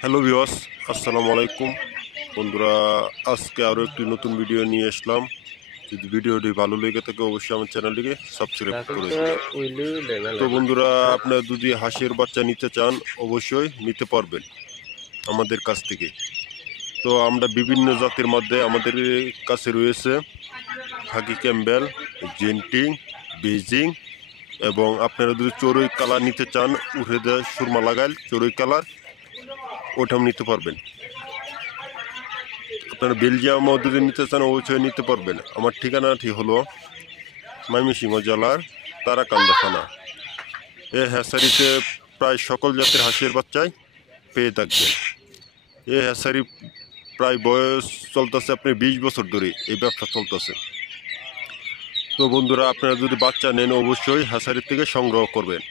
Hello viewers, আসসালামু আলাইকুম বন্ধুরা। আজকে আরও একটি নতুন ভিডিও নিয়ে আসলাম। যদি ভিডিওটি ভালো লেগে থাকে অবশ্যই আমার চ্যানেলটিকে সাবস্ক্রাইব করে দেবেন। তো বন্ধুরা, আপনারা যদি হাঁসের বাচ্চা নিতে চান অবশ্যই নিতে পারবেন আমাদের কাছ থেকে। তো আমরা বিভিন্ন জাতের মধ্যে আমাদের কাছে রয়েছে খাকি ক্যাম্বেল, জেন্টিং, বেজিং, এবং আপনারা যদি চড়ুই কালার নিতে চান, উঠে দেওয়া সুরমা লাগাইল চড়ুই কালার, ওটাও নিতে পারবেন। আপনারা বেলজিয়াম যদি নিতে চান অবশ্যই নিতে পারবেন। আমার ঠিকানাটি হলো ময়মনসিংহ জেলার তারাকান্দা থানা। এই হ্যাচারিতে প্রায় সকল জাতের হাঁসের বাচ্চাই পেয়ে থাকবেন। এই হ্যাচারি প্রায় বয়স চলতেছে আপনি 20 বছর ধরে এই ব্যবসা চলতেছে। তো বন্ধুরা, আপনারা যদি বাচ্চা নেন অবশ্যই হ্যাচারি থেকে সংগ্রহ করবেন।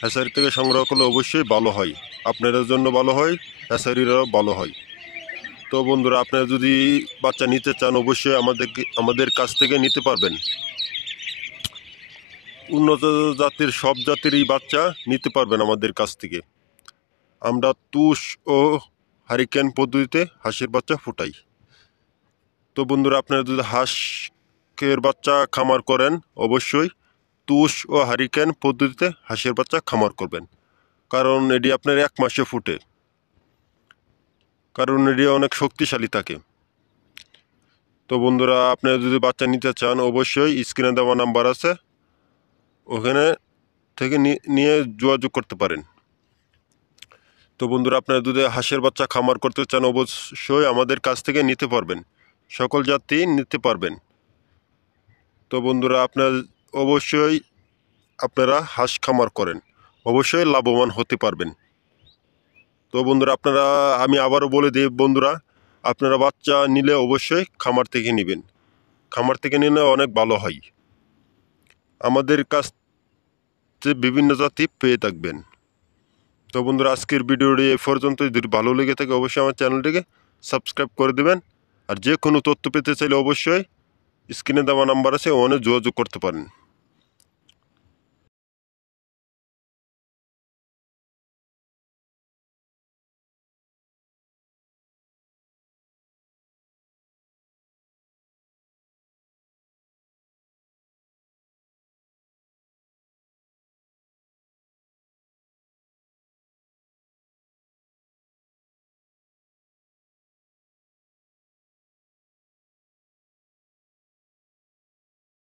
হ্যাচারি থেকে সংগ্রহ করলে অবশ্যই ভালো হয়, আপনাদের জন্য ভালো হয়, হ্যাচারিরও ভালো হয়। তো বন্ধুরা, আপনারা যদি বাচ্চা নিতে চান অবশ্যই আমাদের কাছ থেকে নিতে পারবেন। উন্নত জাতের সব জাতেরই বাচ্চা নিতে পারবেন আমাদের কাছ থেকে। আমরা তুষ ও হারিকেন পদ্ধতিতে হাঁসের বাচ্চা ফুটাই। তো বন্ধুরা, আপনারা যদি হাঁসের বাচ্চা খামার করেন অবশ্যই তুষ ও হারিকেন পদ্ধতিতে হাঁসের বাচ্চা খামার করবেন, কারণ এটি আপনার 1 মাসে ফুটে, কারণ এটি অনেক শক্তিশালী থাকে। তো বন্ধুরা, আপনারা যদি বাচ্চা নিতে চান অবশ্যই স্ক্রিনে দেওয়া নাম্বার আছে, ওখানে থেকে নিয়ে যোগাযোগ করতে পারেন। তো বন্ধুরা, আপনারা যদি হাঁসের বাচ্চা খামার করতে চান অবশ্যই আমাদের কাছ থেকে নিতে পারবেন, সকল জাতি নিতে পারবেন। তো বন্ধুরা, অবশ্যই আপনারা হাঁস খামার করেন, অবশ্যই লাভবান হতে পারবেন। তো বন্ধুরা, আমি আবারও বলে দিই বন্ধুরা, আপনারা বাচ্চা নিলে অবশ্যই খামার থেকে নেবেন, খামার থেকে নিলে অনেক ভালো হয়। আমাদের কাছ থেকে বিভিন্ন জাতি পেয়ে থাকবেন। তো বন্ধুরা, আজকের ভিডিওটি এ পর্যন্ত। যদি ভালো লেগে থাকে অবশ্যই আমার চ্যানেলটিকে সাবস্ক্রাইব করে দেবেন। আর যে কোনো তথ্য পেতে চাইলে অবশ্যই স্ক্রিনে দেওয়া নাম্বার আছে, ওখানে যোগাযোগ করতে পারেন।